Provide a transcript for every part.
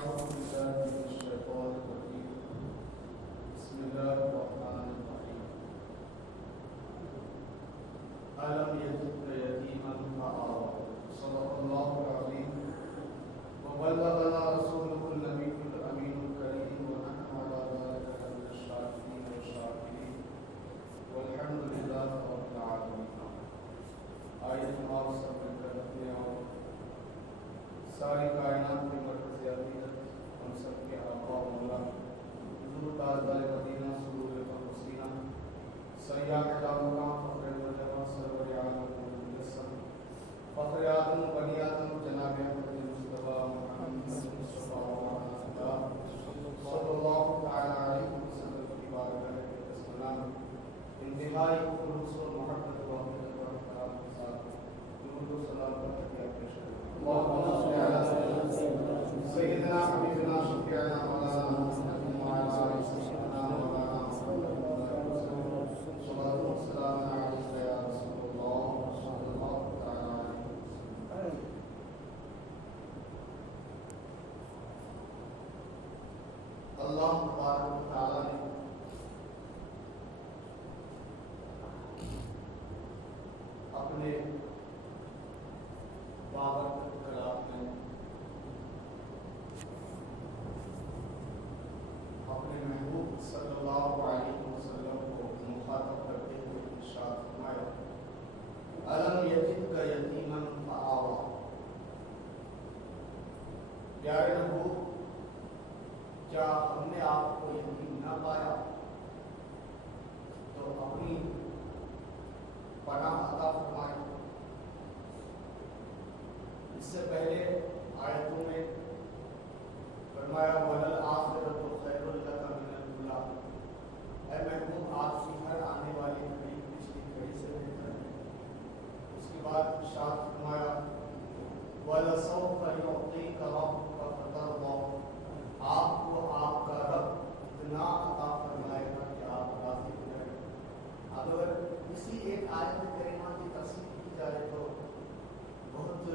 أعوذ بالله من الشيطان الرجيم بسم الله الرحمن الرحيم ألم يجدك يتيما فآوى صدق الله العظيم وبلغنا رسوله النبي الأمين الكريم ونحن على ذلك من الشاكرين والشاكرين والحمد لله رب العالمين. آیت نماز سب مل کر رکھتے ہیں اور ساری کائنات کی مرکز عقیدت ہم سب کے آقا و مولا حضور تاجدار مدینہ سرور حسینہ سیاح لامقام فخر مجمع سرور عالم مجسم فخر آدم بنی آدم جناب احمد مصطفیٰ محمد مصطفیٰ صلی اللہ تعالی علیہ وسلم کی بارگاہ کے سلام انتہائی خلوص و محبت و عقیدت و احترام کے ساتھ درود و سلام کا تحیہ پیش کریں. اللهم صل على سيدنا حبيبنا شفيعنا مولانا محمد وعلى آله سيدنا مولانا محمد صلاة والسلام عليك يا رسول الله صلى الله تعالى عليه وسلم. اللہ تبارک و تعالی نے اپنے بابرکت کلام میں اپنے محبوب صلی اللہ علیہ وسلم کو مخاطب کرتے ہوئے ارشاد فرمایا الم یجدک یتیما فآوی. پیارے محبوب، کیا ہم نے آپ کو یتیم نہ پایا تو اپنی پناہ عطا فرمائی. اس سے پہلے آیتوں میں فرمایا وَلَلْآخِرَةُ خَيْرٌ لَكَ مِنَ الْأُولَىٰ. اے محبوب، آپ کی ہر آنے والی گھڑی پچھلی گھڑی سے بہتر ہے. اس کے بعد ارشاد فرمایا وَلَسَوْفَ يُعْطِيكَ رَبُّكَ فَتَرْضَىٰ. آپ کو آپ کا رب اتنا عطا فرمائے گا کہ آپ راضی ہو جائیں. اگر اسی ایک آیت کریمہ کی تفسیر کی جائے تو بہت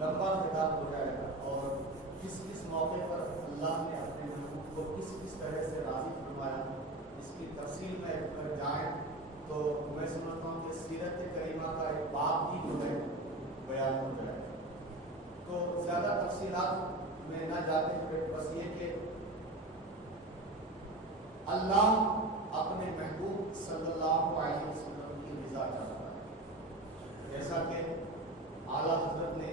لمبا خطاب ہو جائے گا اور کس کس موقع پر اللہ نے اپنے محبوب کو کس کس طرح سے راضی فرمایا اس کی تفصیل میں اگر جائیں تو میں سمجھتا ہوں کہ سیرت کریمہ کا ایک باب بھی جو ہے بیان ہو جائے گا. تو زیادہ تفصیلات میں نہ جاتے ہوئے بس یہ کہ اللہ اپنے محبوب صلی اللہ علیہ وسلم کی رضا چاہتا ہے. جیسا کہ اعلیٰ حضرت نے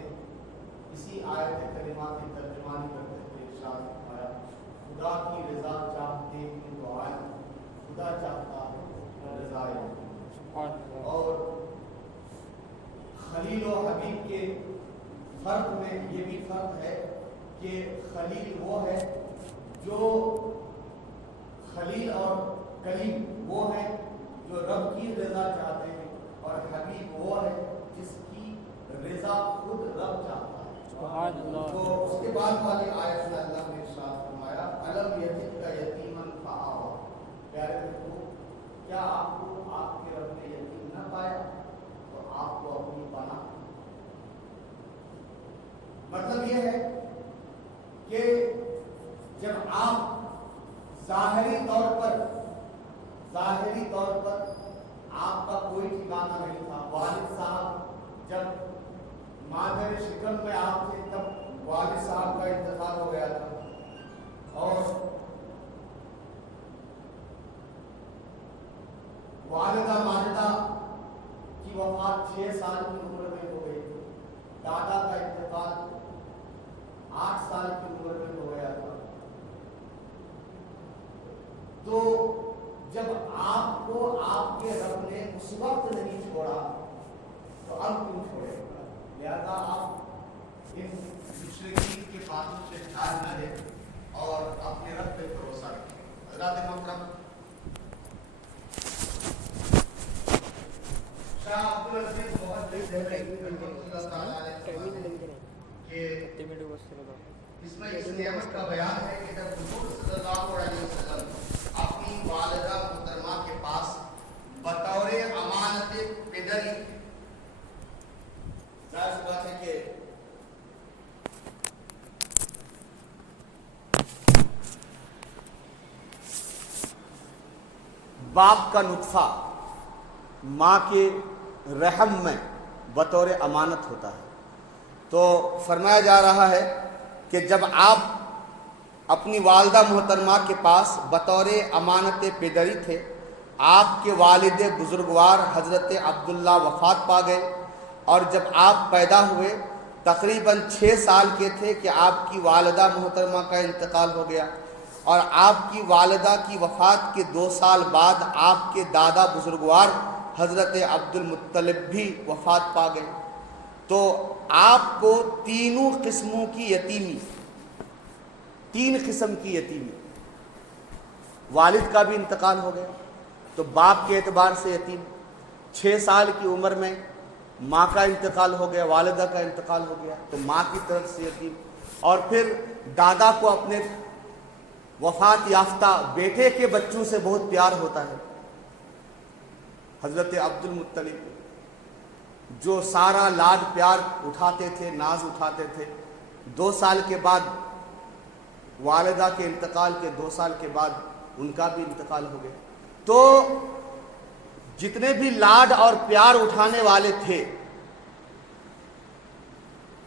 اسی آیت کریمہ کی ترجمانی کرتے ہوئے ارشاد فرمایا خدا کی رضا چاہتے ہیں تو آئے، خدا چاہتا ہے رضا. اور خلیل و حبیب کے فرق میں یہ بھی فرق ہے کہ خلیل وہ ہے جو خلیل اور کلیم وہ ہے جو رب کی رضا چاہتے ہیں اور حبیب وہ ہے جس کی رضا خود رب چاہتا ہے. تو اس کے بعد والی آیت میں اللہ نے ارشاد فرمایا الم یجدک یتیما فآوی. پیارے محبوب، کیا آپ کو آپ کے رب نے یتیم نہ پایا تو آپ کو اپنی پناہ. مطلب یہ ہے کہ جب آپ ظاہری طور پر آپ کا کوئی ٹھکانہ نہیں تھا. والد صاحب جب مادر شکم میں آپ تھے تب والد صاحب کا انتقال ہو گیا تھا اور والدہ ماجدہ کی وفات 6 سال کی عمر میں ہو گئی تھی. دادا کا انتقال 8 سال کی عمر میں ہو گیا تھا. تو جب آپ کو آپ کے رب نے اس وقت نہیں چھوڑا تو اب کیوں چھوڑے گا؟ لہذا آپ ان مشرکین کے باتوں سے ڈر نہ لیں اور اپنے رب پہ بھروسہ رکھیں. حضرات محترم، شاہ عبدالعزیز بہت اس میں اس نعمت کا بیان ہے کہ جب حضور صلی اللہ علیہ وسلم اپنی والدہ محترمہ کے پاس بطور امانت پدری، ظاہر سی بات ہے کہ باپ کا نطفہ ماں کے رحم میں بطور امانت ہوتا ہے. تو فرمایا جا رہا ہے کہ جب آپ اپنی والدہ محترمہ کے پاس بطور امانت پدری تھے، آپ کے والد بزرگوار حضرت عبداللہ وفات پا گئے، اور جب آپ پیدا ہوئے تقریباً 6 سال کے تھے کہ آپ کی والدہ محترمہ کا انتقال ہو گیا، اور آپ کی والدہ کی وفات کے 2 سال بعد آپ کے دادا بزرگوار حضرت عبد المطلب بھی وفات پا گئے. تو آپ کو تینوں قسموں کی یتیمی، 3 قسم کی یتیمی، والد کا بھی انتقال ہو گیا تو باپ کے اعتبار سے یتیم، 6 سال کی عمر میں ماں کا انتقال ہو گیا، والدہ کا انتقال ہو گیا تو ماں کی طرف سے یتیم، اور پھر دادا کو اپنے وفات یافتہ بیٹے کے بچوں سے بہت پیار ہوتا ہے، حضرت عبد المطلب جو سارا لاڈ پیار اٹھاتے تھے، ناز اٹھاتے تھے. 2 سال کے بعد والدہ کے انتقال کے 2 سال کے بعد ان کا بھی انتقال ہو گیا. تو جتنے بھی لاڈ اور پیار اٹھانے والے تھے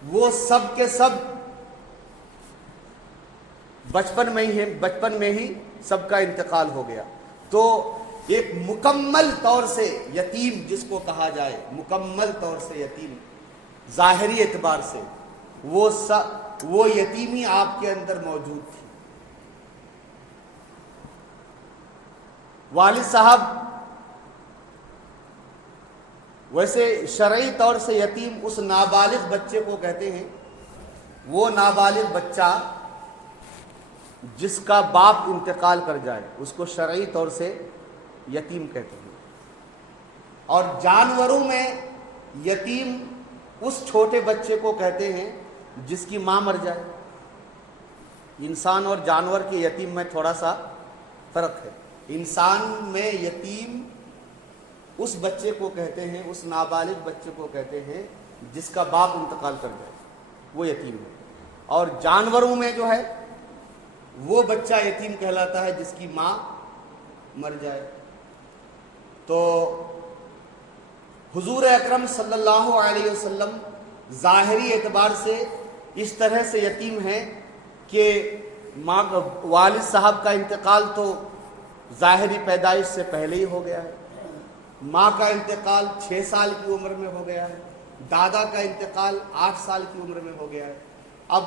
وہ سب کے سب بچپن میں ہی سب کا انتقال ہو گیا. تو ایک مکمل طور سے یتیم جس کو کہا جائے، مکمل طور سے یتیم ظاہری اعتبار سے، وہ یتیمی آپ کے اندر موجود تھی. والد صاحب ویسے شرعی طور سے یتیم اس نابالغ بچے کو کہتے ہیں، وہ نابالغ بچہ جس کا باپ انتقال کر جائے اس کو شرعی طور سے یتیم کہتے ہیں. اور جانوروں میں یتیم اس چھوٹے بچے کو کہتے ہیں جس کی ماں مر جائے. انسان اور جانور کے یتیم میں تھوڑا سا فرق ہے. انسان میں یتیم اس بچے کو کہتے ہیں، اس نابالغ بچے کو کہتے ہیں جس کا باپ انتقال کر جائے، وہ یتیم ہے. اور جانوروں میں جو ہے وہ بچہ یتیم کہلاتا ہے جس کی ماں مر جائے. تو حضور اکرم صلی اللہ علیہ وسلم ظاہری اعتبار سے اس طرح سے یتیم ہیں کہ والد صاحب کا انتقال تو ظاہری پیدائش سے پہلے ہی ہو گیا ہے، ماں کا انتقال 6 سال کی عمر میں ہو گیا ہے، دادا کا انتقال 8 سال کی عمر میں ہو گیا ہے. اب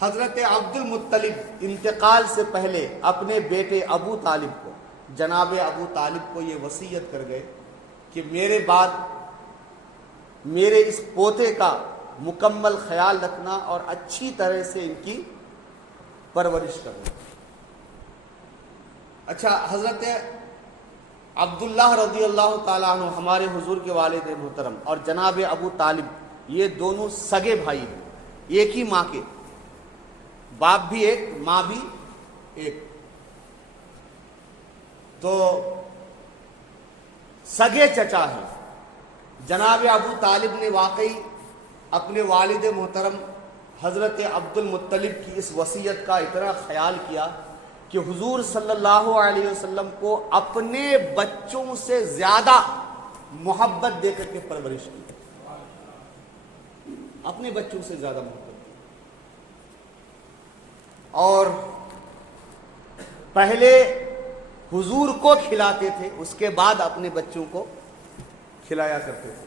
حضرت عبد المطلب انتقال سے پہلے اپنے بیٹے ابو طالب کو، جناب ابو طالب کو یہ وصیت کر گئے کہ میرے بعد میرے اس پوتے کا مکمل خیال رکھنا اور اچھی طرح سے ان کی پرورش کرنا. اچھا، حضرت عبداللہ رضی اللہ تعالیٰ عنہ ہمارے حضور کے والد محترم اور جناب ابو طالب یہ دونوں سگے بھائی ہیں، ایک ہی ماں کے، باپ بھی ایک ماں بھی ایک. تو سگے چچا ہیں. جناب ابو طالب نے واقعی اپنے والد محترم حضرت عبد المطلب کی اس وصیت کا اتنا خیال کیا کہ حضور صلی اللہ علیہ وسلم کو اپنے بچوں سے زیادہ محبت دے کر کے پرورش کی، اپنے بچوں سے زیادہ محبت دی. اور پہلے حضور کو کھلاتے تھے، اس کے بعد اپنے بچوں کو کھلایا کرتے تھے،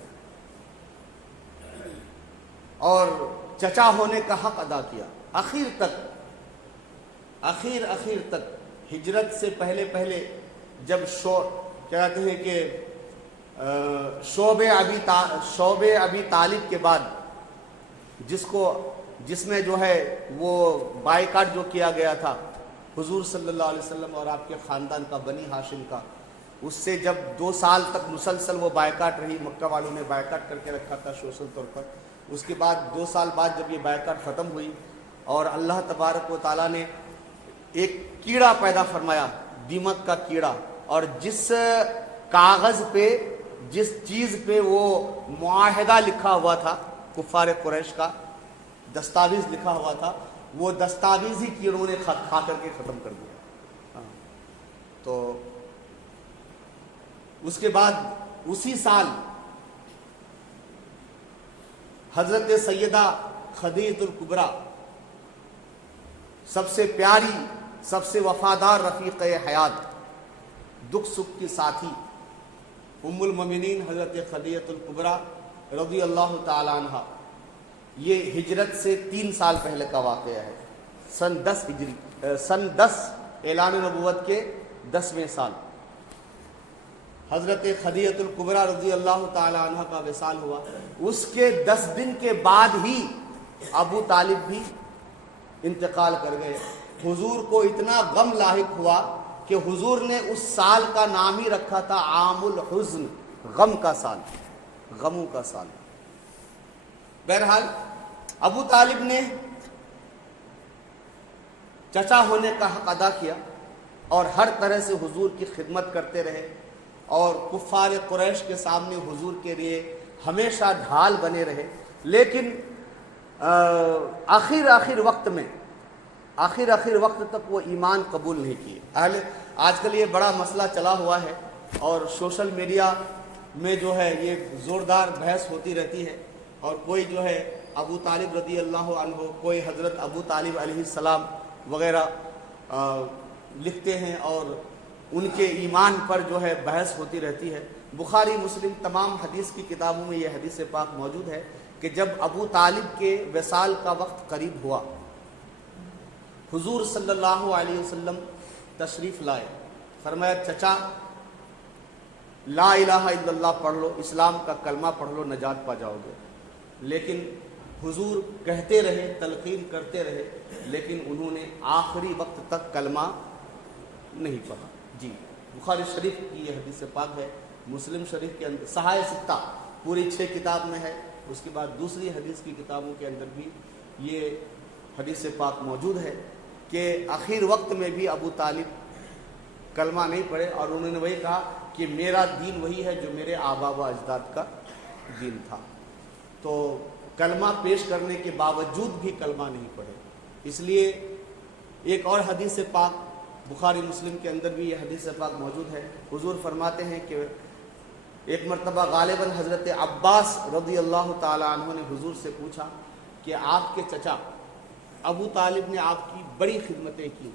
اور چچا ہونے کا حق ادا کیا. آخر تک ہجرت سے پہلے جب کہتے ہیں کہ شعب ابی طالب کے بعد جس میں جو ہے وہ بائیکاٹ جو کیا گیا تھا حضور صلی اللہ علیہ وسلم اور آپ کے خاندان کا، بنی ہاشم کا، اس سے جب 2 سال تک مسلسل وہ بائیکاٹ رہی، مکہ والوں نے بائیکاٹ کر کے رکھا تھا سوشل طور پر. اس کے بعد 2 سال بعد جب یہ بائیکاٹ ختم ہوئی اور اللہ تبارک و تعالیٰ نے ایک کیڑا پیدا فرمایا، دیمک کا کیڑا، اور جس کاغذ پہ، جس چیز پہ وہ معاہدہ لکھا ہوا تھا، کفار قریش کا دستاویز لکھا ہوا تھا، وہ دستاویز ہی کیڑوں نے کھا کر کے ختم کر دیا. تو اس کے بعد اسی سال حضرت سیدہ خدیجہ الکبریٰ، سب سے پیاری، سب سے وفادار رفیق حیات، دکھ سکھ کی ساتھی، ام المومنین حضرت خدیجہ الکبریٰ رضی اللہ تعالی عنہ، یہ ہجرت سے 3 سال پہلے کا واقعہ ہے، سن 10 اعلان نبوت کے 10ویں سال حضرت خدیجہ الکبریٰ رضی اللہ تعالی عنہ کا وصال ہوا۔ اس کے 10 دن کے بعد ہی ابو طالب بھی انتقال کر گئے۔ حضور کو اتنا غم لاحق ہوا کہ حضور نے اس سال کا نام ہی رکھا تھا عام الحزن، غم کا سال، غموں کا سال۔ بہرحال ابو طالب نے چچا ہونے کا حق ادا کیا اور ہر طرح سے حضور کی خدمت کرتے رہے اور کفار قریش کے سامنے حضور کے لیے ہمیشہ ڈھال بنے رہے، لیکن آخر وقت تک وہ ایمان قبول نہیں کیے۔ آج کل یہ بڑا مسئلہ چلا ہوا ہے اور سوشل میڈیا میں جو ہے یہ زوردار بحث ہوتی رہتی ہے، اور کوئی جو ہے ابو طالب رضی اللہ عنہ، کوئی حضرت ابو طالب علیہ السلام وغیرہ لکھتے ہیں اور ان کے ایمان پر جو ہے بحث ہوتی رہتی ہے۔ بخاری مسلم تمام حدیث کی کتابوں میں یہ حدیث پاک موجود ہے کہ جب ابو طالب کے وصال کا وقت قریب ہوا، حضور صلی اللہ علیہ وسلم تشریف لائے، فرمایا چچا لا الہ الا اللہ پڑھ لو، اسلام کا کلمہ پڑھ لو، نجات پا جاؤ گے۔ لیکن حضور کہتے رہے، تلقین کرتے رہے، لیکن انہوں نے آخری وقت تک کلمہ نہیں پڑھا۔ جی، بخاری شریف کی یہ حدیث پاک ہے، مسلم شریف کے اندر صحائح ستہ پوری 6 کتاب میں ہے، اس کے بعد دوسری حدیث کی کتابوں کے اندر بھی یہ حدیث پاک موجود ہے کہ آخر وقت میں بھی ابو طالب کلمہ نہیں پڑھے اور انہوں نے وہی کہا کہ میرا دین وہی ہے جو میرے آبا و اجداد کا دین تھا۔ تو کلمہ پیش کرنے کے باوجود بھی کلمہ نہیں پڑھے۔ اس لیے ایک اور حدیث پاک بخاری مسلم کے اندر بھی یہ حدیث پاک موجود ہے، حضور فرماتے ہیں کہ ایک مرتبہ غالباً حضرت عباس رضی اللہ تعالی عنہ نے حضور سے پوچھا کہ آپ کے چچا ابو طالب نے آپ کی بڑی خدمتیں کی،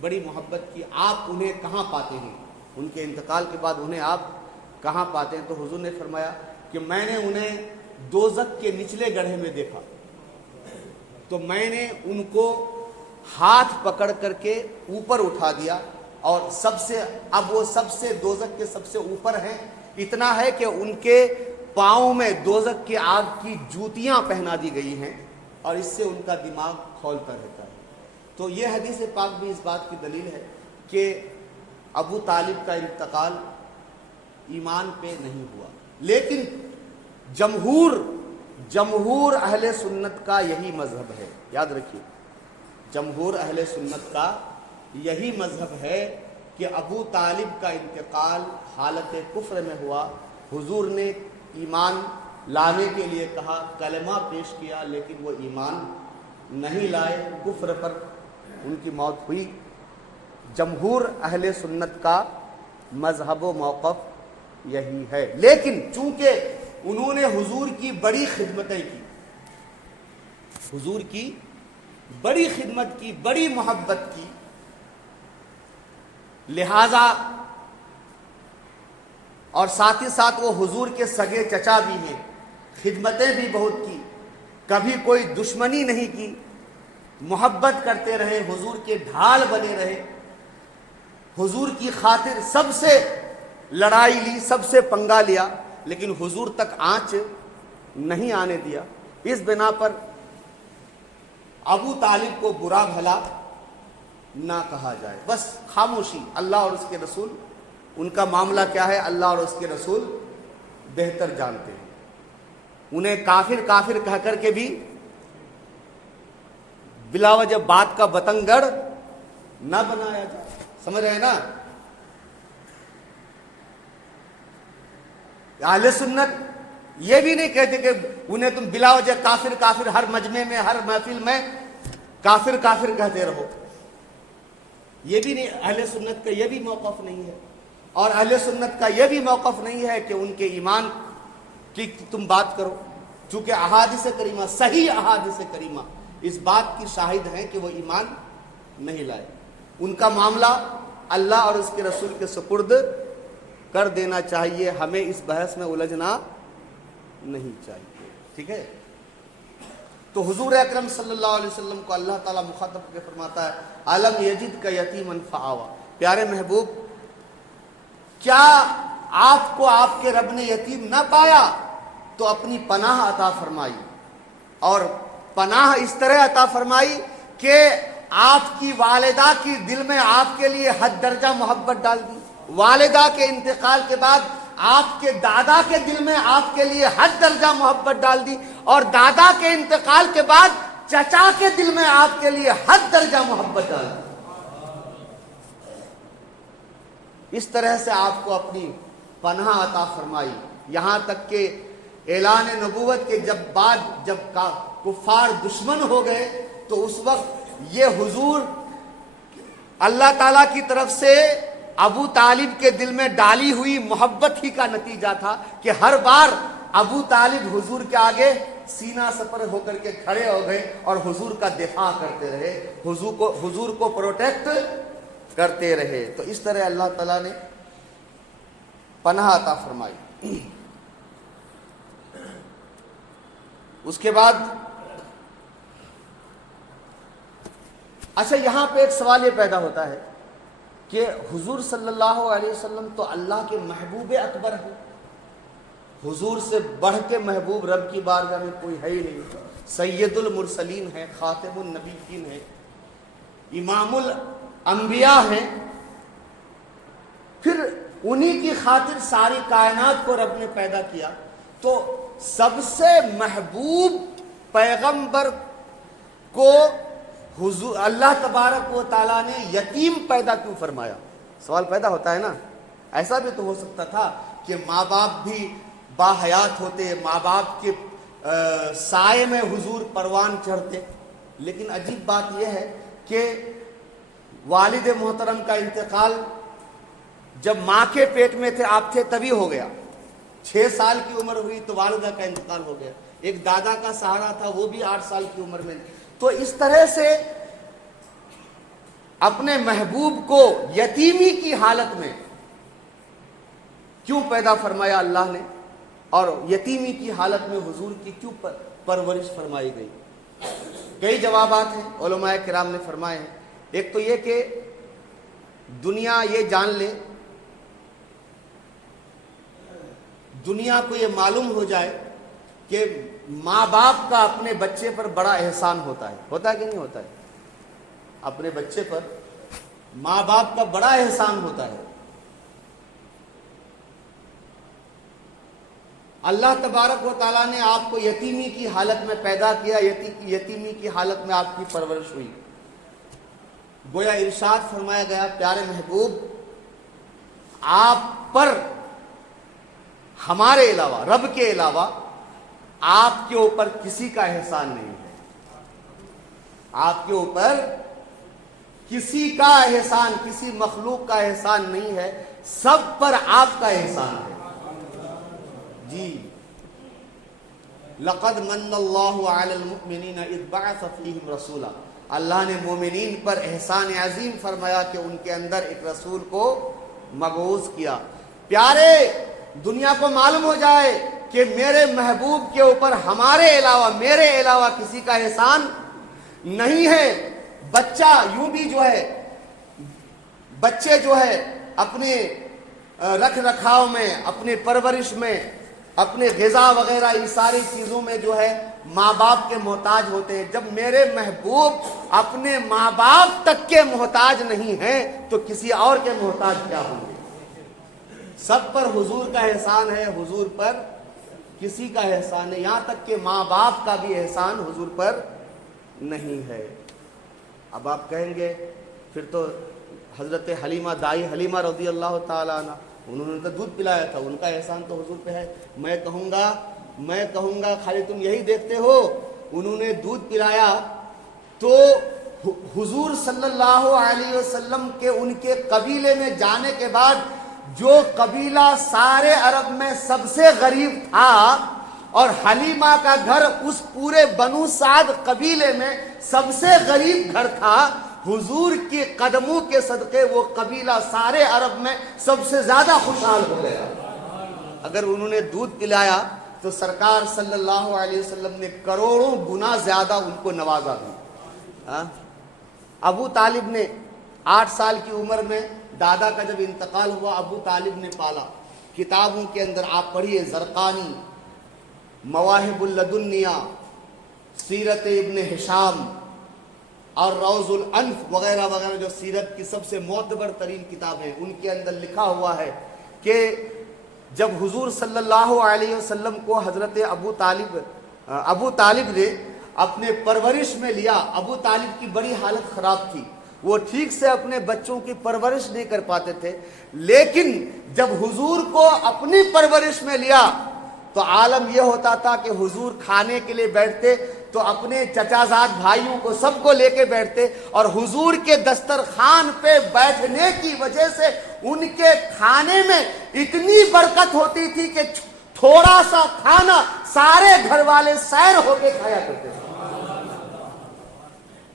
بڑی محبت کی، آپ انہیں کہاں پاتے ہیں؟ ان کے انتقال کے بعد انہیں آپ کہاں پاتے ہیں؟ تو حضور نے فرمایا کہ میں نے انہیں دوزخ کے نچلے گڑھے میں دیکھا، تو میں نے ان کو ہاتھ پکڑ کر کے اوپر اٹھا دیا، اور اب وہ سب سے دوزخ کے سب سے اوپر ہیں، اتنا ہے کہ ان کے پاؤں میں دوزخ کی آگ کی جوتیاں پہنا دی گئی ہیں اور اس سے ان کا دماغ کھولتا رہتا ہے۔ تو یہ حدیث پاک بھی اس بات کی دلیل ہے کہ ابو طالب کا انتقال ایمان پہ نہیں ہوا، لیکن جمہور اہل سنت کا یہی مذہب ہے، یاد رکھیے، جمہور اہل سنت کا یہی مذہب ہے کہ ابو طالب کا انتقال حالت کفر میں ہوا، حضور نے ایمان لانے کے لیے کہا، کلمہ پیش کیا، لیکن وہ ایمان نہیں لائے، کفر پر ان کی موت ہوئی۔ جمہور اہل سنت کا مذہب و موقف یہی ہے، لیکن چونکہ انہوں نے حضور کی بڑی خدمتیں کی، حضور کی بڑی خدمت کی، بڑی محبت کی، لہذا اور ساتھ ہی ساتھ وہ حضور کے سگے چچا بھی ہیں، خدمتیں بھی بہت کی، کبھی کوئی دشمنی نہیں کی، محبت کرتے رہے، حضور کے ڈھال بنے رہے، حضور کی خاطر سب سے لڑائی لی، سب سے پنگا لیا، لیکن حضور تک آنچ نہیں آنے دیا۔ اس بنا پر ابو طالب کو برا بھلا نہ کہا جائے، بس خاموشی، اللہ اور اس کے رسول، ان کا معاملہ کیا ہے اللہ اور اس کے رسول بہتر جانتے ہیں۔ انہیں کافر کہہ کر کے بھی بلا وجہ بات کا بتنگڑ نہ بنایا جائے، سمجھ رہے ہیں نا؟ اہل سنت یہ بھی نہیں کہتے کہ انہیں تم بلا وجہ کافر ہر مجمع میں، ہر محفل میں کافر کہتے رہو، یہ بھی نہیں، اہل سنت کا یہ بھی موقف نہیں ہے۔ اور اہل سنت کا یہ بھی موقف نہیں ہے کہ ان کے ایمان کی تم بات کرو، چونکہ احادیث کریمہ، صحیح احادیث کریمہ اس بات کی شاہد ہیں کہ وہ ایمان نہیں لائے۔ ان کا معاملہ اللہ اور اس کے رسول کے سپرد کر دینا چاہیے، ہمیں اس بحث میں الجھنا نہیں چاہیے، ٹھیک ہے۔ تو حضور اکرم صلی اللہ علیہ وسلم کو اللہ تعالیٰ مخاطب کے فرماتا ہے الم یجد کا یتیما فآویٰ، پیارے محبوب کیا آپ کو آپ کے رب نے یتیم نہ پایا تو اپنی پناہ عطا فرمائی، اور پناہ اس طرح عطا فرمائی کہ آپ کی والدہ کی دل میں آپ کے لیے حد درجہ محبت ڈال دی، والدہ کے انتقال کے بعد آپ کے دادا کے دل میں آپ کے لیے حد درجہ محبت ڈال دی، اور دادا کے انتقال کے بعد چچا کے دل میں آپ کے لیے حد درجہ محبت ڈال دی۔ اس طرح سے آپ کو اپنی پناہ عطا فرمائی، یہاں تک کہ اعلان نبوت کے جب کفار دشمن ہو گئے تو اس وقت یہ حضور اللہ تعالیٰ کی طرف سے ابو طالب کے دل میں ڈالی ہوئی محبت ہی کا نتیجہ تھا کہ ہر بار ابو طالب حضور کے آگے سینہ سپر ہو کر کے کھڑے ہو گئے اور حضور کا دفاع کرتے رہے، حضور کو پروٹیکٹ کرتے رہے۔ تو اس طرح اللہ تعالیٰ نے پناہ عطا فرمائی۔ اس کے بعد اچھا یہاں پہ ایک سوال یہ پیدا ہوتا ہے کہ حضور صلی اللہ علیہ وسلم تو اللہ کے محبوب اکبر ہیں، حضور سے بڑھ کے محبوب رب کی بارگاہ میں کوئی ہے ہی نہیں، سید المرسلین ہے، خاتم النبیین ہے، امام الانبیاء ہیں، پھر انہی کی خاطر ساری کائنات کو رب نے پیدا کیا، تو سب سے محبوب پیغمبر کو حضور اللہ تبارک و تعالیٰ نے یتیم پیدا کیوں فرمایا؟ سوال پیدا ہوتا ہے نا۔ ایسا بھی تو ہو سکتا تھا کہ ماں باپ بھی باحیات ہوتے، ماں باپ کے سائے میں حضور پروان چڑھتے، لیکن عجیب بات یہ ہے کہ والد محترم کا انتقال جب ماں کے پیٹ میں تھے آپ تھے تبھی ہو گیا، 6 سال کی عمر ہوئی تو والدہ کا انتقال ہو گیا، ایک دادا کا سہارا تھا وہ بھی 8 سال کی عمر میں۔ تو اس طرح سے اپنے محبوب کو یتیمی کی حالت میں کیوں پیدا فرمایا اللہ نے، اور یتیمی کی حالت میں حضور کی کیوں پرورش فرمائی گئی؟ کئی جوابات ہیں علماء کرام نے فرمائے ہیں۔ ایک تو یہ کہ دنیا یہ جان لے، دنیا کو یہ معلوم ہو جائے کہ ماں باپ کا اپنے بچے پر بڑا احسان ہوتا ہے کہ نہیں ہوتا ہے؟ اپنے بچے پر ماں باپ کا بڑا احسان ہوتا ہے۔ اللہ تبارک و تعالیٰ نے آپ کو یتیمی کی حالت میں پیدا کیا، یتیمی کی حالت میں آپ کی پرورش ہوئی۔ گویا ارشاد فرمایا گیا پیارے محبوب آپ پر ہمارے علاوہ، رب کے علاوہ آپ کے اوپر کسی کا احسان نہیں ہے، آپ کے اوپر کسی کا احسان، کسی مخلوق کا احسان نہیں ہے، سب پر آپ کا احسان ہے۔ جی لقد من اللہ علی المؤمنین اذ بعث فیہم رسولا، اللہ نے مومنین پر احسان عظیم فرمایا کہ ان کے اندر ایک رسول کو مبعوث کیا۔ پیارے دنیا کو معلوم ہو جائے کہ میرے محبوب کے اوپر ہمارے علاوہ، میرے علاوہ کسی کا احسان نہیں ہے۔ بچہ یوں بھی جو ہے، بچے جو ہے اپنے رکھ رکھاؤ میں، اپنے پرورش میں، اپنے غذا وغیرہ ان ساری چیزوں میں جو ہے ماں باپ کے محتاج ہوتے ہیں۔ جب میرے محبوب اپنے ماں باپ تک کے محتاج نہیں ہیں تو کسی اور کے محتاج کیا ہوں گے؟ سب پر حضور کا احسان ہے، حضور پر کسی کا احسان ہے، یہاں تک کہ ماں باپ کا بھی احسان حضور پر نہیں ہے۔ اب آپ کہیں گے پھر تو حضرت حلیمہ، دائی حلیمہ رضی اللہ تعالیٰ عنہ، انہوں نے تو دودھ پلایا تھا، ان کا احسان تو حضور پہ ہے۔ میں کہوں گا خالی تم یہی دیکھتے ہو، انہوں نے دودھ پلایا تو حضور صلی اللہ علیہ وسلم کے ان کے قبیلے میں جانے کے بعد جو قبیلہ سارے عرب میں سب سے غریب تھا اور حلیمہ کا گھر اس پورے بنو سعد قبیلے میں سب سے غریب گھر تھا، حضور کے قدموں کے صدقے وہ قبیلہ سارے عرب میں سب سے زیادہ خوشحال ہو گیا۔ اگر انہوں نے دودھ پلایا تو سرکار صلی اللہ علیہ وسلم نے کروڑوں گنا زیادہ ان کو نوازا بھی۔ ابو طالب نے 8 سال کی عمر میں دادا کا جب انتقال ہوا، ابو طالب نے پالا۔ کتابوں کے اندر آپ پڑھیے، زرقانی، مواہب اللدنیہ، سیرت ابن ہشام اور روض الانف وغیرہ وغیرہ جو سیرت کی سب سے معتبر ترین کتابیں، ان کے اندر لکھا ہوا ہے کہ جب حضور صلی اللہ علیہ وسلم کو حضرت ابو طالب نے اپنے پرورش میں لیا، ابو طالب کی بڑی حالت خراب تھی، وہ ٹھیک سے اپنے بچوں کی پرورش نہیں کر پاتے تھے، لیکن جب حضور کو اپنی پرورش میں لیا تو عالم یہ ہوتا تھا کہ حضور کھانے کے لیے بیٹھتے تو اپنے چچا زاد بھائیوں کو سب کو لے کے بیٹھتے، اور حضور کے دسترخوان پہ بیٹھنے کی وجہ سے ان کے کھانے میں اتنی برکت ہوتی تھی کہ تھوڑا سا کھانا سارے گھر والے سیر ہو کے کھایا کرتے تھے۔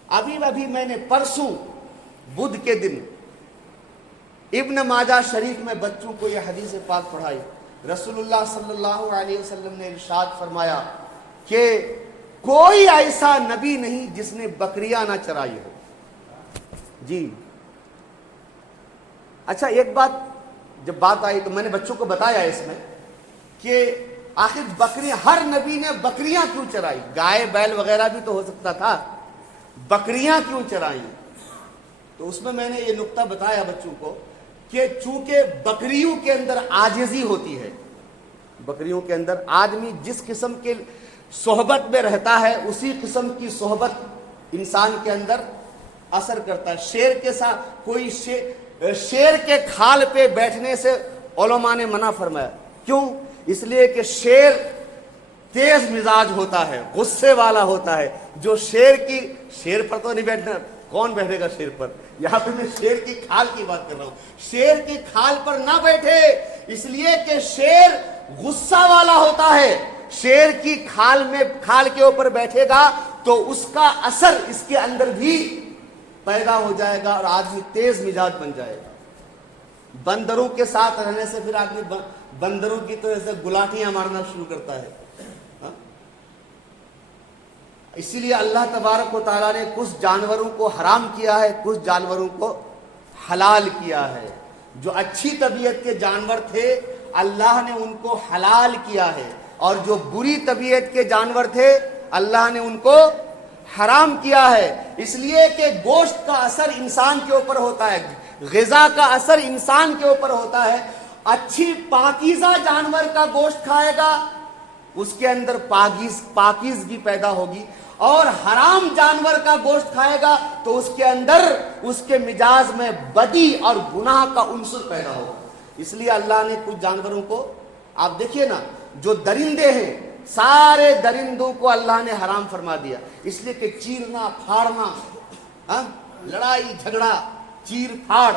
ابھی میں نے پرسوں بدھ کے دن ابن ماجہ شریف میں بچوں کو یہ حدیث پاک پڑھائی۔ رسول اللہ صلی اللہ علیہ وسلم نے ارشاد فرمایا کہ کوئی ایسا نبی نہیں جس نے بکریاں نہ چرائی ہو۔ جی اچھا، ایک بات جب بات آئی تو میں نے بچوں کو بتایا اس میں کہ آخر بکری، ہر نبی نے بکریاں کیوں چرائی؟ گائے بیل وغیرہ بھی تو ہو سکتا تھا، بکریاں کیوں چرائی؟ تو اس میں نے یہ نقطہ بتایا بچوں کو کہ چونکہ بکریوں کے اندر عاجزی ہوتی ہے، بکریوں کے اندر آدمی جس قسم کے صحبت میں رہتا ہے اسی قسم کی صحبت انسان کے اندر اثر کرتا ہے۔ شیر کے ساتھ کوئی شیر کے کھال پہ بیٹھنے سے علماء نے منع فرمایا، کیوں؟ اس لیے کہ شیر تیز مزاج ہوتا ہے، غصے والا ہوتا ہے، جو شیر پر تو نہیں بیٹھنا، کون بیٹھے گا شیر پر؟ یہاں پہ میں شیر کی کھال کی بات کر رہا ہوں، شیر کی کھال پر نہ بیٹھے، اس لیے کہ شیر غصہ والا ہوتا ہے، شیر کی کھال کے اوپر بیٹھے گا تو اس کا اثر اس کے اندر بھی پیدا ہو جائے گا اور آدمی تیز مزاج بن جائے گا۔ بندروں کے ساتھ رہنے سے پھر آدمی بندروں کی تو ایسے گلاٹیاں مارنا شروع کرتا ہے۔ اسی لیے اللہ تبارک و تعالیٰ نے کچھ جانوروں کو حرام کیا ہے، کچھ جانوروں کو حلال کیا ہے۔ جو اچھی طبیعت کے جانور تھے اللہ نے ان کو حلال کیا ہے، اور جو بری طبیعت کے جانور تھے اللہ نے ان کو حرام کیا ہے، اس لیے کہ گوشت کا اثر انسان کے اوپر ہوتا ہے، غذا کا اثر انسان کے اوپر ہوتا ہے۔ اچھی پاکیزہ جانور کا گوشت کھائے گا اس کے اندر پاکیزگی پیدا ہوگی، اور حرام جانور کا گوشت کھائے گا تو اس کے اندر اس کے مزاج میں بدی اور گناہ کا عنصر پیدا ہوگا۔ اس لیے اللہ نے کچھ جانوروں کو، آپ دیکھیے نا، جو درندے ہیں سارے درندوں کو اللہ نے حرام فرما دیا، اس لیے کہ چیرنا پھاڑنا، لڑائی جھگڑا چیر پھاڑ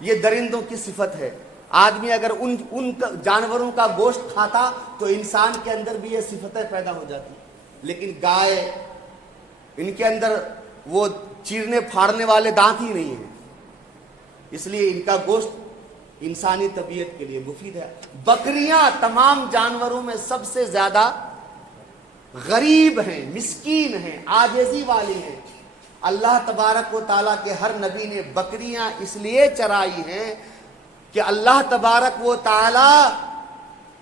یہ درندوں کی صفت ہے۔ آدمی اگر ان جانوروں کا گوشت کھاتا تو انسان کے اندر بھی یہ صفتیں پیدا ہو جاتی، لیکن گائے ان کے اندر وہ چیرنے پھاڑنے والے دانت ہی نہیں ہیں، اس لیے ان کا گوشت انسانی طبیعت کے لیے مفید ہے۔ بکریاں تمام جانوروں میں سب سے زیادہ غریب ہیں، مسکین ہیں، عاجزی والی ہیں۔ اللہ تبارک و تعالیٰ کے ہر نبی نے بکریاں اس لیے چرائی ہیں کہ اللہ تبارک و تعالیٰ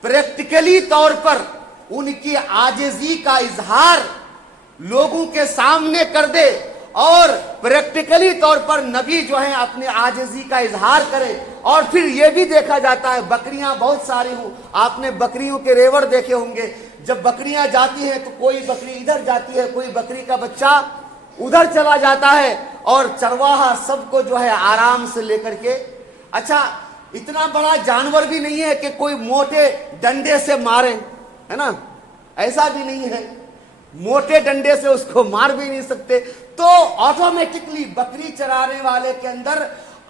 پریکٹیکلی طور پر ان کی عاجزی کا اظہار لوگوں کے سامنے کر دے، اور پریکٹیکلی طور پر نبی جو ہیں اپنے عاجزی کا اظہار کرے۔ اور پھر یہ بھی دیکھا جاتا ہے بکریاں بہت ساری ہوں، آپ نے بکریوں کے ریوڑ دیکھے ہوں گے، جب بکریاں جاتی ہیں تو کوئی بکری ادھر جاتی ہے، کوئی بکری کا بچہ ادھر چلا جاتا ہے، اور چرواہا سب کو جو ہے آرام سے لے کر کے۔ اچھا، اتنا بڑا جانور بھی نہیں ہے کہ کوئی موٹے ڈنڈے سے مارے، ہے نا، ایسا بھی نہیں ہے، موٹے ڈنڈے سے اس کو مار بھی نہیں سکتے، تو آٹومیٹکلی بکری چرانے والے کے اندر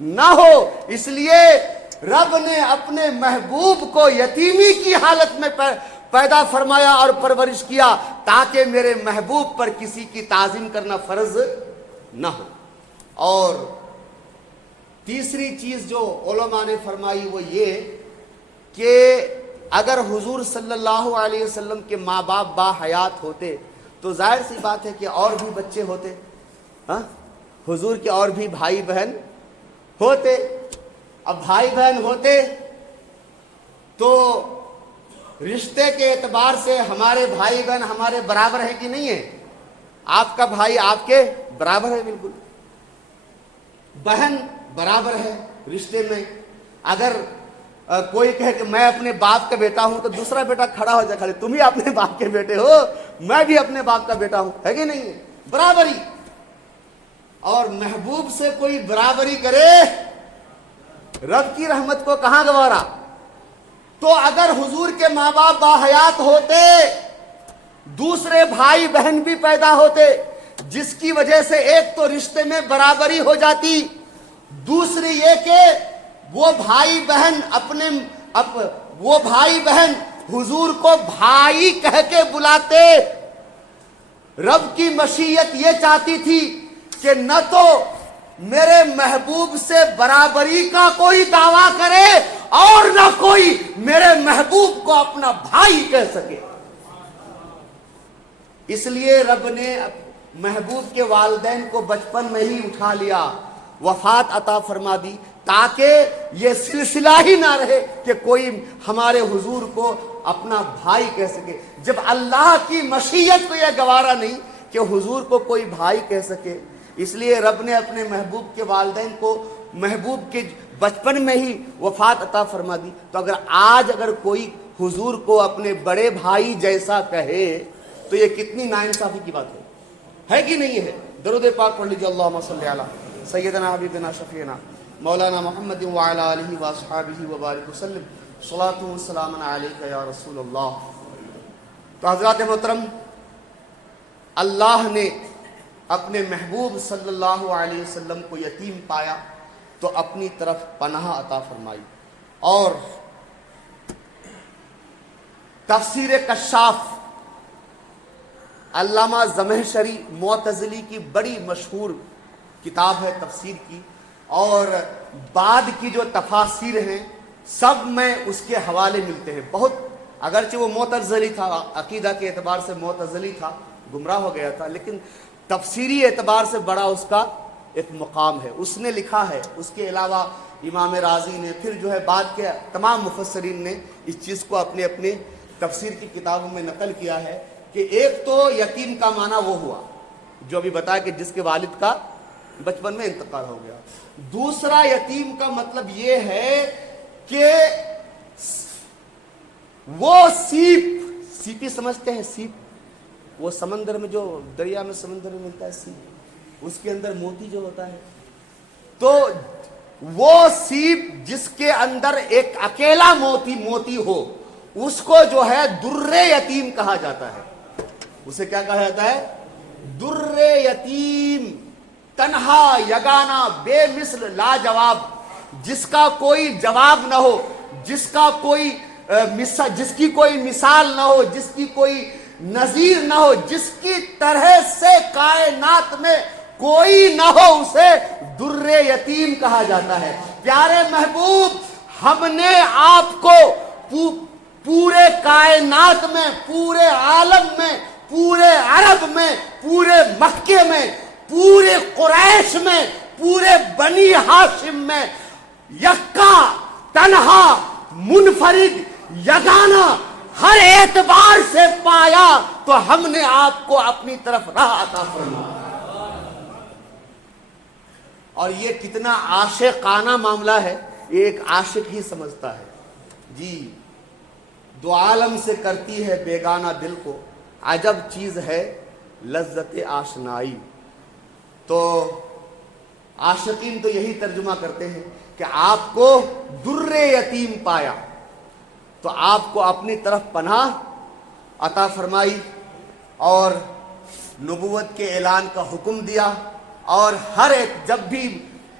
نہ ہو، اس لیے رب نے اپنے محبوب کو یتیمی کی حالت میں پیدا فرمایا اور پرورش کیا تاکہ میرے محبوب پر کسی کی تعظیم کرنا فرض نہ ہو۔ اور تیسری چیز جو علماء نے فرمائی وہ یہ کہ اگر حضور صلی اللہ علیہ وسلم کے ماں باپ با حیات ہوتے تو ظاہر سی بات ہے کہ اور بھی بچے ہوتے، ہاں، حضور کے اور بھی بھائی بہن ہوتے۔ اب بھائی بہن ہوتے تو رشتے کے اعتبار سے ہمارے بھائی بہن ہمارے برابر ہیں کہ نہیں ہے؟ آپ کا بھائی آپ کے برابر ہے، بالکل بہن برابر ہے رشتے میں۔ اگر کوئی کہے کہ میں اپنے باپ کا بیٹا ہوں تو دوسرا بیٹا کھڑا ہو جائے، تم ہی اپنے باپ کے بیٹے ہو، میں بھی اپنے باپ کا بیٹا ہوں، ہے کہ نہیں ہے؟ برابری۔ اور محبوب سے کوئی برابری کرے رب کی رحمت کو کہاں گوارا۔ تو اگر حضور کے ماں باپ باحیات ہوتے، دوسرے بھائی بہن بھی پیدا ہوتے، جس کی وجہ سے ایک تو رشتے میں برابری ہو جاتی، دوسری یہ کہ وہ بھائی بہن حضور کو بھائی کہہ کے بلاتے۔ رب کی مشیت یہ چاہتی تھی کہ نہ تو میرے محبوب سے برابری کا کوئی دعویٰ کرے اور نہ کوئی میرے محبوب کو اپنا بھائی کہہ سکے۔ اس لیے رب نے محبوب کے والدین کو بچپن میں ہی اٹھا لیا، وفات عطا فرما دی، تاکہ یہ سلسلہ ہی نہ رہے کہ کوئی ہمارے حضور کو اپنا بھائی کہہ سکے۔ جب اللہ کی مشیت کو یہ گوارا نہیں کہ حضور کو کوئی بھائی کہہ سکے، اس لیے رب نے اپنے محبوب کے والدین کو محبوب کے بچپن میں ہی وفات عطا فرما دی۔ تو اگر کوئی حضور کو اپنے بڑے بھائی جیسا کہے تو یہ کتنی ناانصافی کی بات ہے کہ نہیں ہے؟ درود پاک پڑھ لیجیے، اللہم صلی علی سیدنا حبیبنا شفیعنا مولانا محمد وعلی آلہ واصحابہ وبارک وسلم، صلاۃ و سلام علیک یا رسول اللہ۔ تو حضرات محترم، اللہ نے اپنے محبوب صلی اللہ علیہ وسلم کو یتیم پایا تو اپنی طرف پناہ عطا فرمائی۔ اور تفسیر کشاف علامہ زمخشری معتزلی کی بڑی مشہور کتاب ہے تفسیر کی، اور بعد کی جو تفاسیر ہیں سب میں اس کے حوالے ملتے ہیں۔ بہت اگرچہ وہ معتزلی تھا، عقیدہ کے اعتبار سے معتزلی تھا، گمراہ ہو گیا تھا، لیکن تفسیری اعتبار سے بڑا اس کا ایک مقام ہے۔ اس نے لکھا ہے، اس کے علاوہ امام رازی نے، پھر جو ہے بعد کے تمام مفسرین نے اس چیز کو اپنے اپنے تفسیر کی کتابوں میں نقل کیا ہے کہ ایک تو یتیم کا معنی وہ ہوا جو ابھی بتایا کہ جس کے والد کا بچپن میں انتقال ہو گیا۔ دوسرا یتیم کا مطلب یہ ہے کہ وہ سیپی سمجھتے ہیں، سیپ، وہ سمندر میں جو دریا میں سمندر میں ملتا ہے سیپ، اس کے اندر موتی جو ہوتا ہے، تو وہ سیپ جس کے اندر ایک اکیلا موتی ہو اس کو جو ہے در یتیم کہا جاتا ہے۔ اسے کیا کہا جاتا ہے؟ در یتیم، تنہا، یگانہ، بے مثل، لاجواب، جس کا کوئی جواب نہ ہو، جس کی کوئی مثال نہ ہو، جس کی کوئی نظیر نہ ہو، جس کی طرح سے کائنات میں کوئی نہ ہو، اسے در یتیم کہا جاتا ہے۔ پیارے محبوب، ہم نے آپ کو پورے کائنات میں، پورے عالم میں، پورے عرب میں، پورے مکے میں، پورے قریش میں، پورے بنی ہاشم میں یکا، تنہا، منفرد، یگانہ، ہر اعتبار سے پایا تو ہم نے آپ کو اپنی طرف راہ عطا فرمایا۔ اور یہ کتنا عاشقانہ معاملہ ہے، یہ ایک عاشق ہی سمجھتا ہے۔ جی، دو عالم سے کرتی ہے بیگانہ دل کو، عجب چیز ہے لذت آشنائی۔ تو عاشقین تو یہی ترجمہ کرتے ہیں کہ آپ کو در یتیم پایا تو آپ کو اپنی طرف پناہ عطا فرمائی اور نبوت کے اعلان کا حکم دیا، اور ہر ایک جب بھی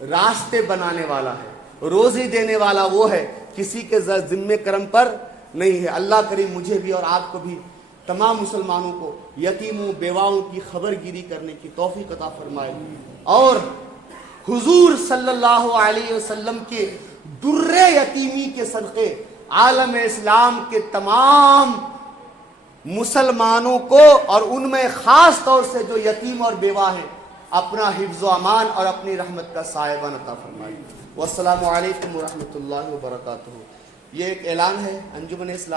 راستے بنانے والا ہے، روزی دینے والا وہ ہے، کسی کے ذمہ کرم پر نہیں ہے۔ اللہ کریم مجھے بھی اور آپ کو بھی تمام مسلمانوں کو یتیموں بیواؤں کی خبر گیری کرنے کی توفیق عطا فرمائے، اور حضور صلی اللہ علیہ وسلم کے در یتیمی کے صدقے عالم اسلام کے تمام مسلمانوں کو، اور ان میں خاص طور سے جو یتیم اور بیوہ ہیں، اپنا حفظ و امان اور اپنی رحمت کا سائبان عطا فرمائے۔ والسلام علیکم ورحمۃ اللہ وبرکاتہ۔ یہ ایک اعلان ہے انجمن اسلام